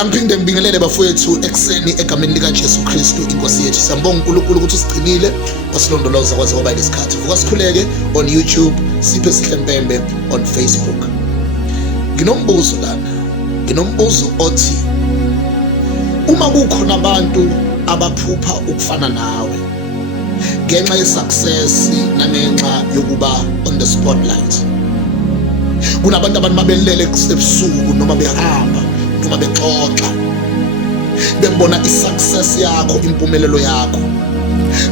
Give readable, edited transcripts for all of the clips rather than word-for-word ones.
Angiphinde ngibingelele bafowethu ekseni egameni lika Jesu Kristu inkosi yethu. Siyambonga uNkulunkulu ukuthi usigcinile wasilondoloza kwaze kwaba lesikhathi. Vuka sikhuleke on YouTube, Siphe Sihle Mpembe on Facebook. Nginombuzo lana. Nginombuzo othi uma kukhona abantu abaphupha ukufana nawe ngenxa ye-success nangenxa yokuba on the spotlight. Kunabantu abamabelele ebusuku noma behamba noma bexoxa bebona i-success yakho, impumelelo yakho,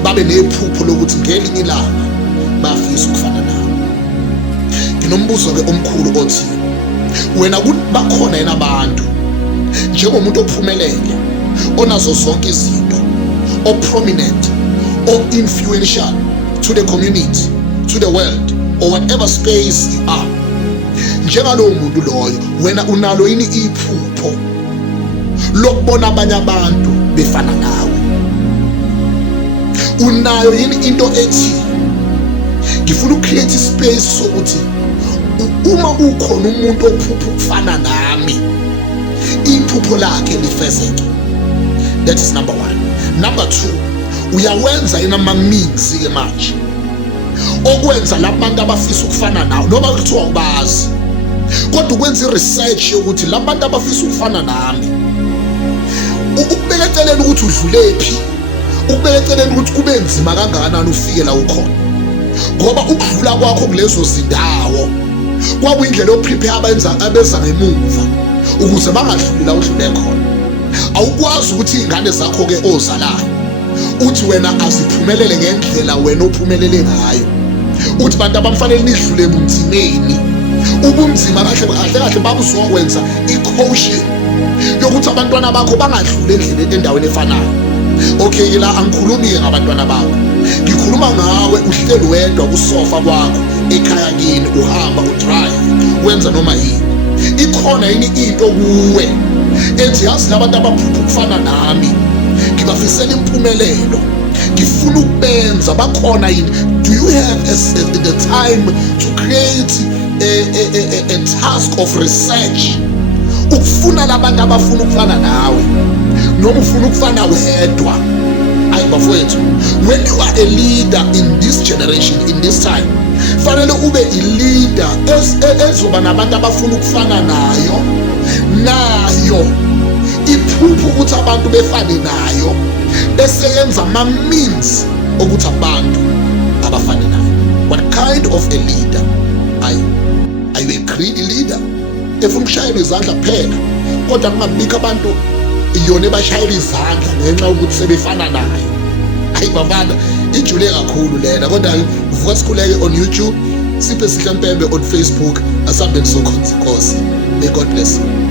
babe nephupho lokuthi ngelinye ilanga bafisa ukufana nawe. Nginombuzo-ke omkhulu othi wena bakhona yena abantu njengomuntu ophumelele onazo zonke izinto, o-prominent, o-influential to the community, to the world, or whatever space you are. Njengalowo muntu loyo wena unalo yini iphupho lokubona abanye abantu befana nawe? Unayo yini into ethi ngifuna ucreate ispace sokuthi uma ukhona umuntu ophupha ukufana nami iphupho lakhe lifezeke? That is number one. Number two, uyawenza yena ama-means ke manje okwenza labantu abafisa ukufana nawe noma kuthiwa ubazi, kodwa ukwenza i-research yokuthi labantu abafisa ukufana nami ukubeka eceleni ukuthi udlulephi, ukubeka eceleni ukuthi kube nzima kangakanani ufike la ukhona, ngoba ukudlula kwakho kulezo zindawo kwakuyindlela yoprepare abeza ngemuva ukuze bangadluli la udlule khona. Awukwazi ukuthi iy'ngane zakho-ke ozalayo uthi wena aziphumelele ngendlela wena ophumelele ngayo, uthi bantu abamfanele nidlule ebunzimeni. Ubunzima kahle babuzokwenza i-coaching yokuthi abantwana bakho bangadluli endleleni endaweni efanayo. Okay, la angikhulumi-ke ngabantwana bakho, ngikhuluma ngawe uhleli wedwa kusofa kwakho ekhaya kini, uhamba udrive wenza noma yini. Ikhona yini into kuwe ethi yazi labantu abaphupha ukufana nami ngibafisela impumelelo, ngifuna ukubenza? Bakhona yini? Do you have the time to create a task of research ukufuna labantu abafuna ukufana nawe noma ufuna ukufana wedwa? Ayi bafowethu, when you are a leader in this generation, in this time, fanele ube i-leader ezoba nabantu abafuna ukufana nayo iphupho ukuthi abantu befane nayo, bese yenza ama-means ukuthi abantu abafane nayo. What kind of a leader are you? Are you a greedy leader efuna ukushayela izandla kuphela kodwa kungabikho abantu yona ebashayela izandla ngenxa yokuthi sebefana nayo? Hayi bafana, ijule kakhulu lena. Kodwa vuka sikhuleke on YouTube, Siphe Sihle Mpembe on Facebook, asambeni sokhonza inkosi. May God bless you.